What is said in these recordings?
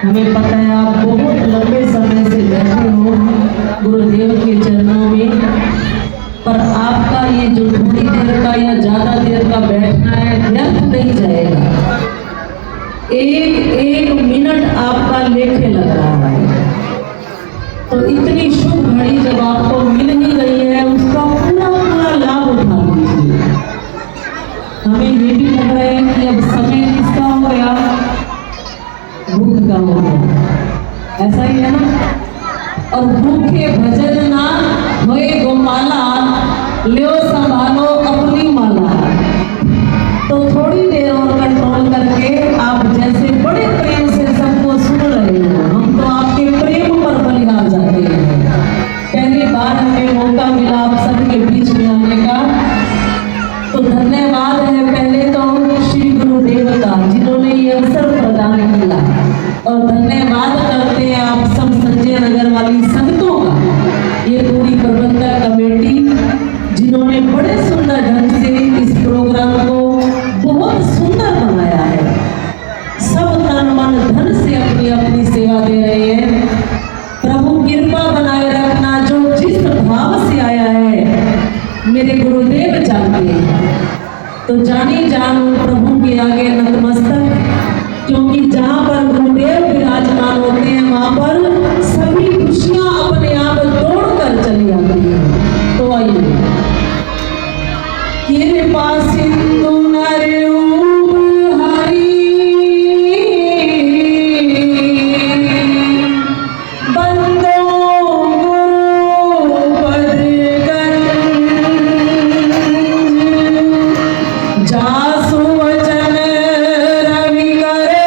हमें पता है आप बहुत लंबे समय से बैठे हो गुरुदेव के चरणों में, पर आपका ये जो थोड़ी देर का या ज्यादा देर का बैठना है व्यर्थ नहीं जाएगा। एक एक मिनट आपका लेखे लग रहा है। तो इतनी शुभ घड़ी जब आपको मिल ही गई है उसका पूरा पूरा लाभ उठा लीजिए। हमें ये भी लग रहा है कि अब समय किसका हो गया, भूख का हो गया, ऐसा ही है ना। और भूखे भजन ना होए गोमाला, लियो संभालो अपनी माला। तो थोड़ी देर और कंट्रोल करके आप जैसे बड़े प्रेम से सबको सुन रहे हो, हम तो आपके प्रेम पर बलिहार जाते हैं। पहली बार हमें मौका मिला आप सबके बीच में आने का, तो धन्यवाद है पहले तो श्री गुरुदेव का जिन्होंने ये अवसर प्रदान किया, और धन्यवाद करते हैं आप सब संजय नगर वाली संगतों का, ये पूरी प्रबंधक कमेटी जिन्होंने बड़े सुंदर ढंग से इस प्रोग्राम को बहुत सुंदर बनाया है। सब तन मन धन से अपनी अपनी सेवा दे रहे हैं। प्रभु कृपा बनाए रखना, जो जिस भाव से आया है मेरे गुरुदेव जानते हैं। तो जानी जान प्रभु के आगे नतमस्तक, क्योंकि जहाँ पर गुरुदेव विराजमान होते हैं वहाँ पर सभी खुशियाँ अपने आप तोड़ कर चली आती हैं। तो आइए, कृपा सिंधु नरूप हरि, बंदो गुरु पद गंज, जासु वचन रवि करे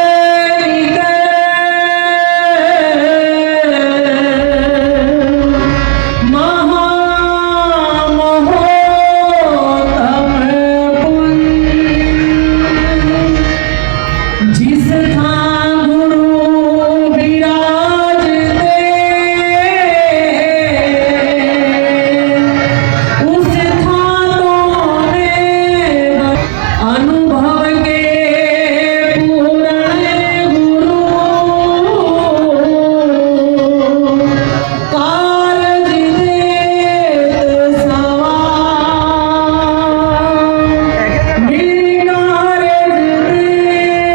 महा महोत्तम पुण्य, जिस थां गुरु विराजते उस थां तोने अनुभव के पूर्ण गुरु, कारज देत सवार, मेरे कारज देत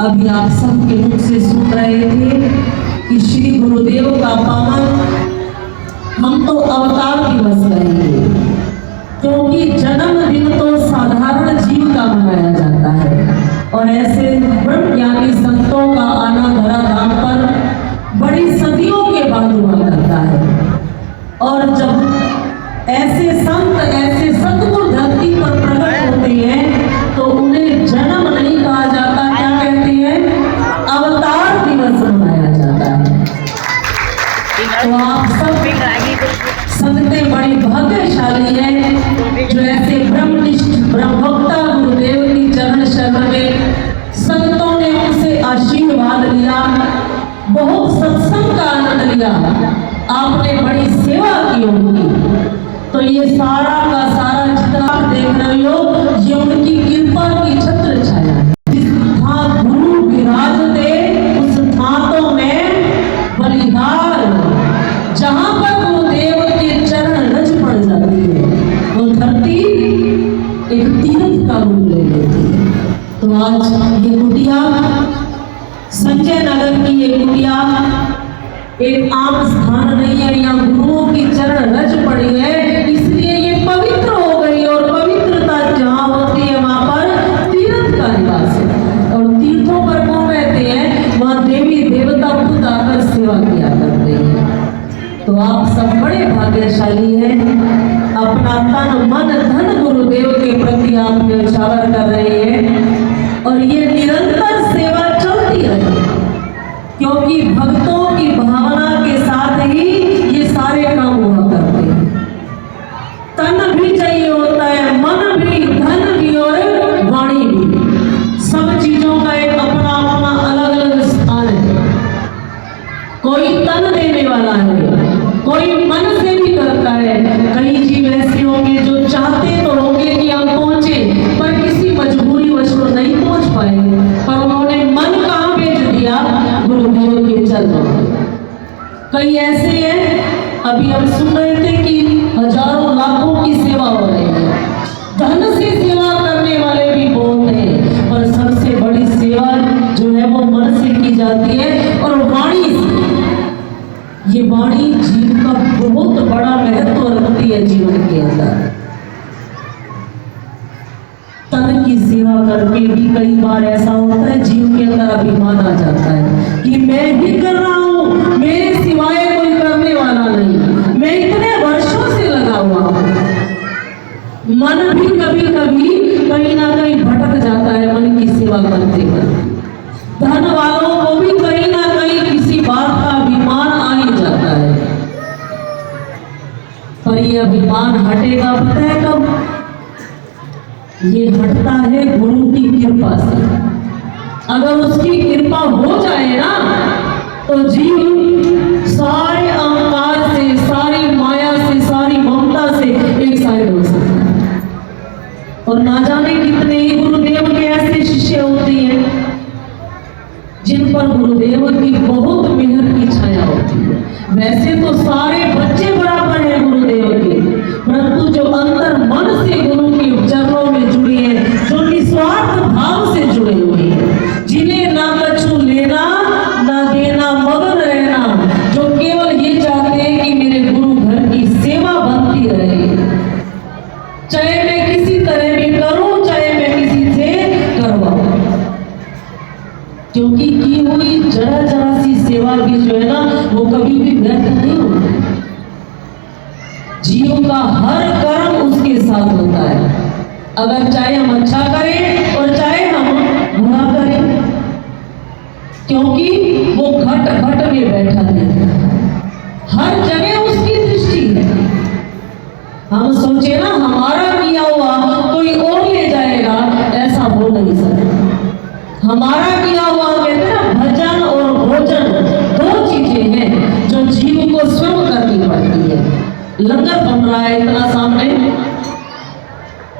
अभी आप सबके मुख से सुन रहे थे कि श्री गुरुदेव का पावन हम तो अवतार दिवस कहेंगे, क्योंकि जन्मदिन तो साधारण जीव का मनाया जाता है और ऐसे ब्रह्म ज्ञानी संतों का आना धरा धाम पर बड़ी सदियों के बाद हुआ करता है। और जब ऐसे संत ऐसे सतगुरु धरती पर प्रकट होते हैं तो उन्हें जन्म नहीं कहा जाता, क्या कहते हैं, अवतार दिवस मनाया जाता है। तो आप सब संगतें बड़ी भाग्यशाली है जो ऐसे ब्रह्मनिष्ठ ब्रह्मभक्ता गुरुदेव की चरण शरण में संतों ने उनसे आशीर्वाद लिया, बहुत सत्संग का आनंद लिया, आपने बड़ी सेवा की उनकी। तो ये सारा का सारा जितना आप देख रहे हो ये उनकी कृपा की छत्र छाया है। जिस था गुरु विराजते उस थातों में बलिहार, जहां पर गुरुदेव के चरण रज पड़ जाती है वो धरती एक तीर्थ का रूप ले लेती है। तो आज ये कुटिया संजय नगर की ये कुटिया एक आम स्थान नहीं है, यहाँ गुरुओं की चरण रज पड़ी है, इसलिए ये पवित्र हो गई। और पवित्रता जहाँ होती है वहां पर तीर्थ का निवास है और तीर्थों पर कौन रहते हैं, वहां देवी देवता खुद आकर सेवा किया करते हैं। तो आप सब बड़े भाग्यशाली हैं, अपना तन मन धन गुरुदेव के प्रति आप न्यौछावर कर रहे हैं और ये निरंतर सेवा चलती रहे, क्योंकि भक्तों की भावना के साथ ही ये सारे काम हुआ करते हैं। तन भी चाहिए होता है, मन भी, धन भी और वाणी भी, सब चीजों का एक अपना अपना अलग अलग स्थान है। कोई तन देने वाला है, कोई मन से भी करता है। कई जीव ऐसे होंगे जो चाहते तो होंगे कि हम पहुंचे, पर किसी मजबूरी वश नहीं पहुंच पाए, पर उन्होंने मन कहाँ भेज दिया, गुरुदेव के चरणों में। कई ऐसे हैं, अभी हम सुन रहे थे कि हजारों लाखों की सेवा हो रही है, धन से सेवा करने वाले भी बहुत हैं, पर सबसे बड़ी सेवा जो है वो मन से की जाती है और वाणी से। ये वाणी जीव का बहुत बड़ा महत्व रखती है जीवन के अंदर। तन की सेवा करके भी कई बार ऐसा होता है जीव के अंदर अभिमान आ जाता है कि मैं ही कर रहा हूं, मेरे सिवाय कोई करने वाला नहीं, मैं इतने वर्षों से लगा हुआ हूं। मन भी कभी कभी कहीं ना कहीं भटक जाता है मन की सेवा करते करते। धन वालों को भी कहीं ना कहीं किसी बात का अभिमान आ ही जाता है, पर यह अभिमान हटेगा पता है कब, ये हटता है गुरु की कृपा से। अगर उसकी कृपा हो जाए ना तो जीव सारे अहंकार से, सारी माया से, सारी ममता से एक साइड हो सकता है। और ना जाने कितने ही गुरुदेव के ऐसे शिष्य होते हैं जिन पर गुरुदेव की बहुत मेहर की छाया होती है। वैसे तो सारे बच्चे बराबर हैं गुरुदेव के, परंतु जो अंतर मन से गुरु के चरणों में जुड़े हैं, जो निस्वार्थ भाव से जुड़े हुए हैं, जिन्हें ना कछु लेना ना देना मगन रहना, जो केवल ये चाहते हैं कि मेरे गुरु घर की सेवा बनती रहे, चाहे मैं किसी तरह भी करूं, चाहे मैं किसी से करवाऊं, क्योंकि की हुई जरा जरा सी सेवा भी जो है ना वो कभी भी व्यर्थ नहीं होती। जीव का हर कर्म उसके साथ होता है, अगर चाहे हम अच्छा करें और चाहे हम बुरा करें, क्योंकि वो घट घट में बैठा है, हर जगह उसकी दृष्टि है। हम सोचे ना हमारा किया हुआ कोई और ले जाएगा, ऐसा हो नहीं सकता। हमारा किया हुआ कहते हैं ना, भजन और भोजन दो चीजें हैं जो जीव को स्वयं करनी पड़ती है। लंगर बन रहा है इतना सामने,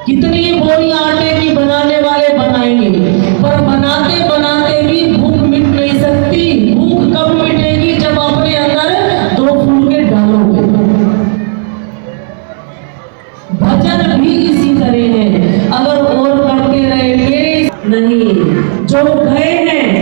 कितनी बोरियां आटे की बनाने वाले बनाएंगे, पर बनाते बनाते भी भूख मिट नहीं सकती। भूख कब मिटेगी, जब अपने अंदर दो फुलके डालोगे। भजन भी इसी तरह है, अगर और करते रहे मेरे नहीं, जो गए हैं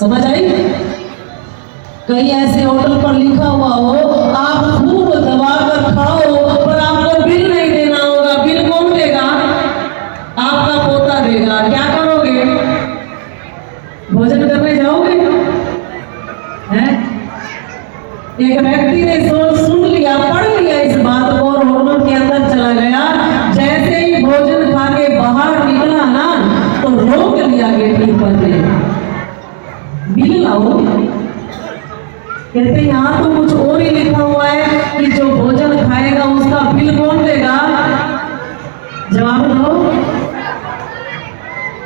समझ आई? कहीं ऐसे होटल पर लिखा हुआ हो आप खूब दबा कर खाओ पर आपको बिल नहीं देना होगा। बिल कौन देगा? आपका पोता देगा। क्या करोगे? भोजन करने जाओगे? हैं? एक व्यक्ति ने सुन लिया, पढ़ लिया इस बात को और होटल के अंदर चला गया। जैसे ही भोजन खा के बाहर निकला ना तो रोक लिया गेटकीपर ने, बिल लाओ। कहते यहाँ तो कुछ और ही लिखा हुआ है कि जो भोजन खाएगा उसका बिल कौन देगा? जवाब दो।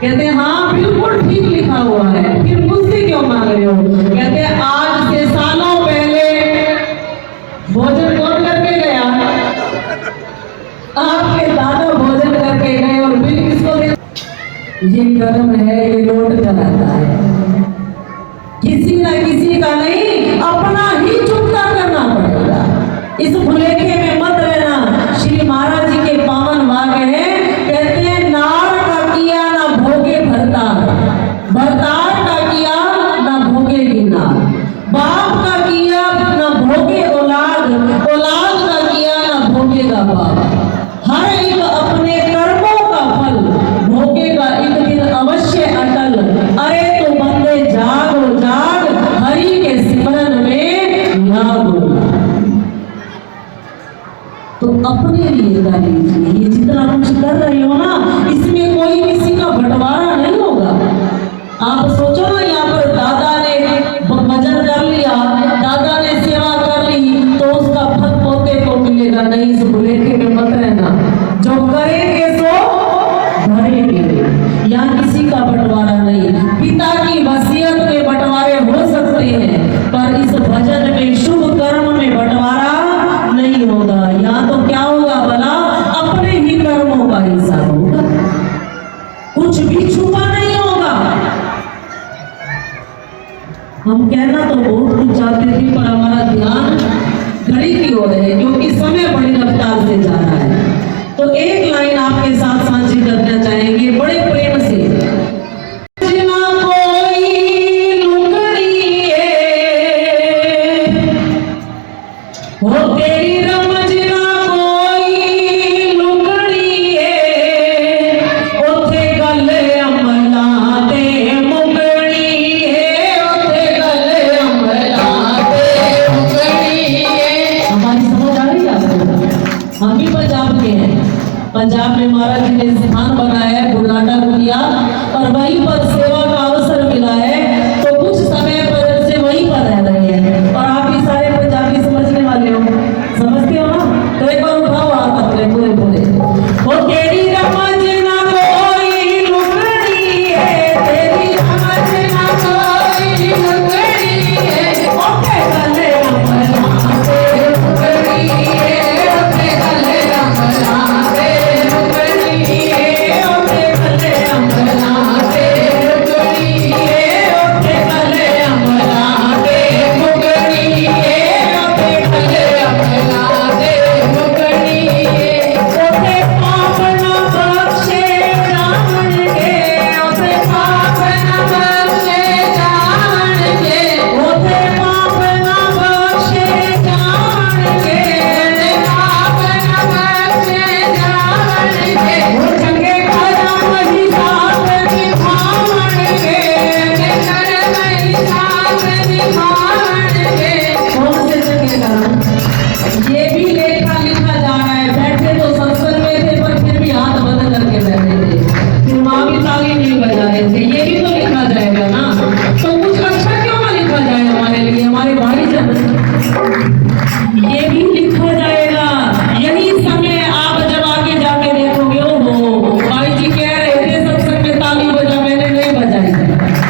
कहते हाँ बिल्कुल ठीक लिखा हुआ है, फिर मुझसे क्यों मांग रहे हो? कहते आज से सालों पहले भोजन कौन करके गया? आपके दादा भोजन करके गए और बिल किसको दे? ये कर्म है, ये लौट कर आता है। किसी न किसी का नहीं, अपना ही चुकता करना पड़ेगा। इस भुलेखे में मत रहना। श्री महाराज जी के पावन वाक्य है, कहते हैं नार का किया ना भोगे भरतार, भरतार का किया ना भोगे गिनार, बाप का किया ना भोगे औलाद, औलाद का किया ना भोगेगा बाप। हर एक अपने कर्मों का फल भोगेगा एक दिन अवश्य अटल। अरे तो बंदे जागो जाग, हरि के सिमरन में लागो। तो अपने लिए कर लीजिए। ये जितना कुछ कर रहे हो ना, इसमें कोई किसी का बंटवारा नहीं होगा। आप सोचो ना, यहाँ पर दादा ने भजन कर लिया, दादा ने सेवा कर ली तो उसका फल पोते को मिलेगा। नहीं, इस भुलेखे में मत रहना। जो करेंगे सो भरेंगे। यहाँ किसी का बंटवारा नहीं। पिता की वसीयत में बंटवारे हो सकते हैं पर इस भजन में, शुभ कर्म में बंटवारा नहीं होगा। यहाँ तो क्या होगा भला? अपने ही कर्मों का हिसाब होगा, कुछ भी छुपा नहीं होगा। हम कहना तो बहुत कुछ चाहते थे पर हमारा ध्यान घड़ी की ओर है क्योंकि समय बड़ी रफ्तार से जा रहा है। तो एक लाइन आपके साथ साझी करना चाहेंगे बड़े प्रेम से। हो तेरी रमजना कोई लुकड़ी है, ओथे गले अमला ते मुकड़ी है, ओथे गले अमला ते मुकड़ी है। हमारी समझ आ रही है आपको? हम भी पंजाब के हैं। पंजाब में महाराज जी ने स्थान बनाया है बुढ़ाटा गुड़िया और वहीं पर सेवा का अवसर मिला है तो कुछ समय पर से वहीं पर रह रहे हैं। और आप भी सारे पंजाबी समझने वाले हो, समझते हो ना? तो एक बार उठाओ हाथ अपने पूरे पूरे। वो तेरी रमजना कोई लुकड़ी है, तेरी रमजना कोई लुकड़ी है, ओके गले अमला ते मुकड़ी है, ओके गले अमला ते मुकड़ी है, ओके गले अमला ते मुकड़ी है, ओके गले अमला ते मुकड़ी है, ओके गले अमला ते मुकड़ी है। ओथे पाप न बख्शे जान के, ओथे पाप न बख्शे जान के, ओथे पाप न बख्शे जान के, ओथे पाप न बख्शे जान के, वो चंगे कर्म हिसाब निभावन के, चंगे कर्म हिसाब निभावन के। कौन से चंगे कर्म? ये भी लेखा लिखा जा रहा है। बैठे तो सत्संग में थे पर फिर भी हाथ बंद करके बैठे थे, फिर माँ भी ताली नहीं बजा रहे थे। ये भी तो लिखा जाएगा ना, तो कुछ अच्छा क्यों ना लिखा जाए हमारे लिए, हमारे भाई जन? ये भी लिखा जाएगा। यही समय आप जब आगे जाके देखोगे, ओहो भाई जी कह रहे थे सत्संग में ताली बजा, मैंने नहीं बजाई।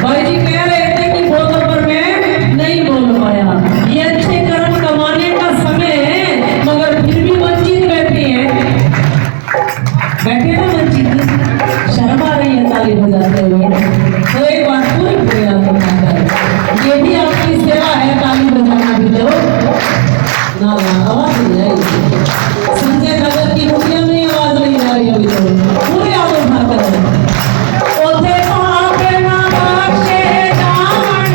भाई जी कह रहे थे कि बोलो पर मैं नहीं बोल पाया। ये अच्छे कर्म कमाने का समय है मगर फिर भी वंचित बैठे हैं। बैठे ना वंचित, शर्म आ रही है ताली बजाते हुए। तो एक बार पूरी पूरी आप बताकर, ये भी आपकी सेवा है, ताली बजाना भी तो ना आवाज नहीं आई। संजय नगर की मुखिया में आवाज नहीं आ रही अभी तो पूरे आप उठा कर। ओथे पाप न बख्शे जान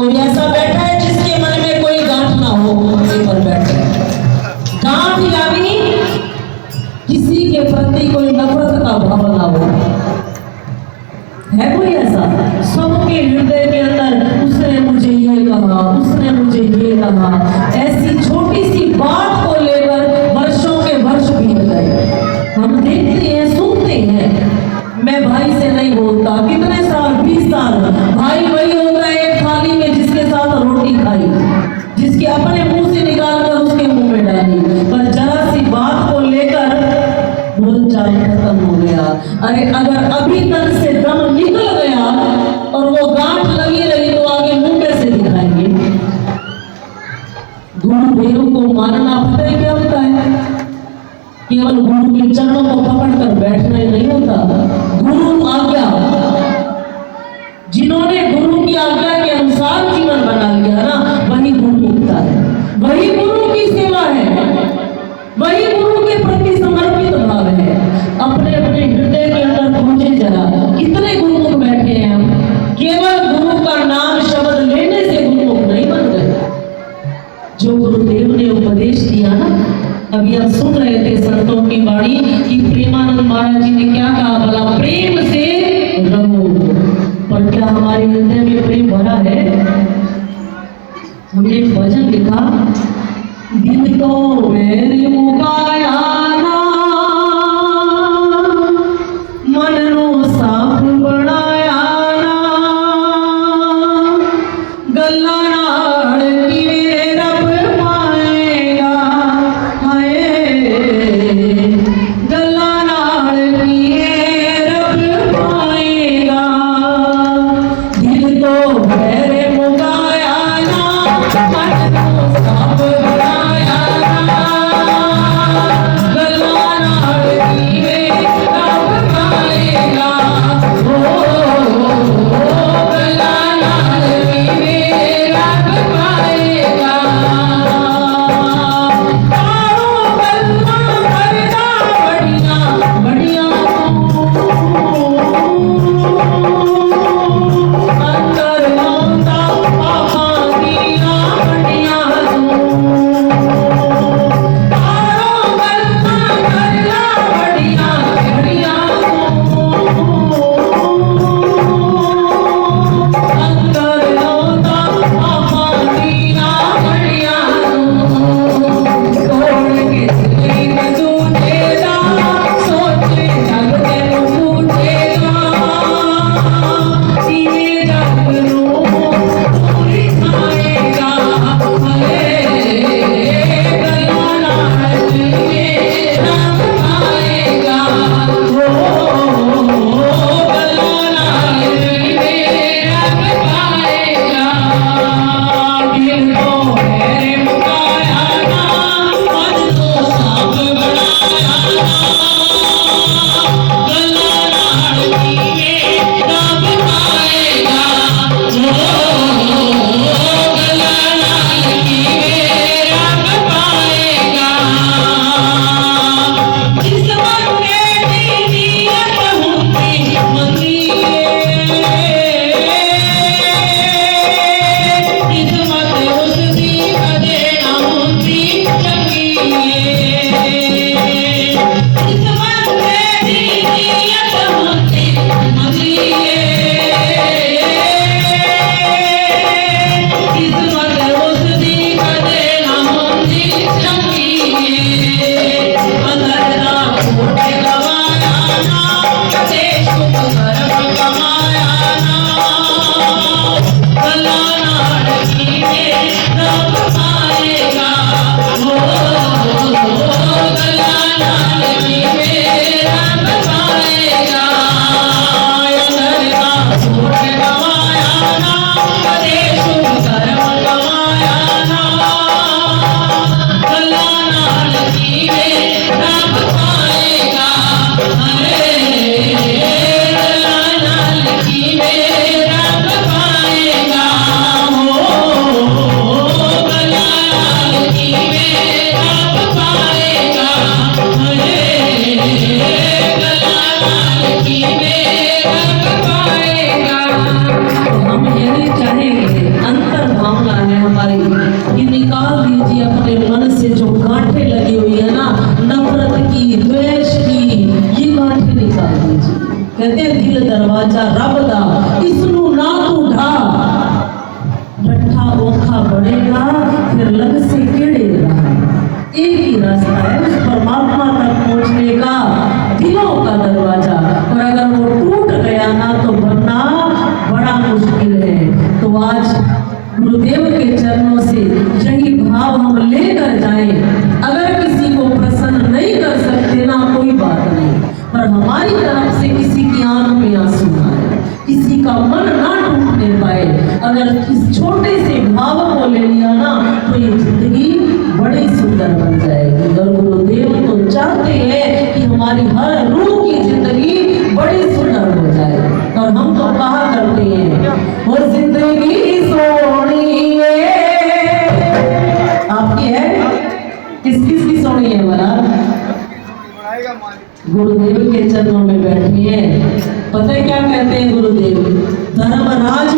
कोई ऐसा बैठा है जिसके मन में कोई गांठ ना हो, ये पर बैठे गांठ यानी किसी के प्रति कोई नफरत का भाव ना हो। है कोई ऐसा? सबके हृदय के अंदर उसने मुझे ये कहा, उसने मुझे ये कहा, ऐसी छोटी सी बात को लेकर वर्षों के वर्ष बीत गए। हम देखते हैं, सुनते हैं। मैं भाई से नहीं बोलता, कितने साल, 20 साल। भाई वही होता है एक थाली में जिसके साथ रोटी खाई, जिसके अपने मुंह से निकाल कर उसके मुंह में डाली, पर जरा सी बात को लेकर बोलचाल खत्म हो गया। अरे अगर अभी तक से दम निकल गया और वो गांठ लगी रही तो आगे मुंह कैसे दिखाएंगे? गुरुदेव को मानना पता है क्या होता है? केवल गुरु के चरणों को पकड़कर बैठना ही नहीं होता। गुरु आज्ञा, जिन्होंने गुरु की आज्ञा के अनुसार जीवन बना लिया ना, वही गुरु मुक्ता है, वही गुरु की सेवा है, वही गुरु के प्रति समर्पित भाव है। अपने अपने हृदय के अंदर खोजे जरा, कितने गुरुमुख बैठे हैं हम, केवल गुरु का नाम शब्द लेने से गुरुमुख नहीं बन गए। जो गुरुदेव ने उपदेश दिया ना, अभी हम सुन रहे थे संतों की वाणी कि प्रेमानंद महाराज जी ने क्या कहा, भला प्रेम से रहो। पर क्या हमारे हृदय में प्रेम भरा है? हमने एक भजन लिखा, दिल तो मेरे मुगाया ना, मन नो साफ बनाया ना, गल्ला नाल किवें रब पाएगा, हाय गल्ला नाल किवें रब पाएगा। दिल तो मेरे मुगाया ना, मन नो साफ बनाया ना, तो आज गुरुदेव के चरणों से यही भाव हम लेकर जाएं। अगर किसी को प्रसन्न नहीं कर सकते ना, कोई बात नहीं, पर हमारी तरफ से किसी की आंख में आंसू ना आए, किसी का मन ना टूटने पाए, अगर इस छोटे से भाव को ले लिया ना, तो ये जिंदगी बड़ी सुंदर बन जाएगी। और गुरुदेव तो चाहते हैं कि हमारी हर रूह की जिंदगी बड़ी सुंदर हो जाए। और हम तो कहा करते हैं, वो जिंदगी सोनी है, आपकी है, किस किस की सोनी है बना? गुरुदेव के चरणों में बैठे हैं। पता है क्या कहते हैं गुरुदेव? धर्मराज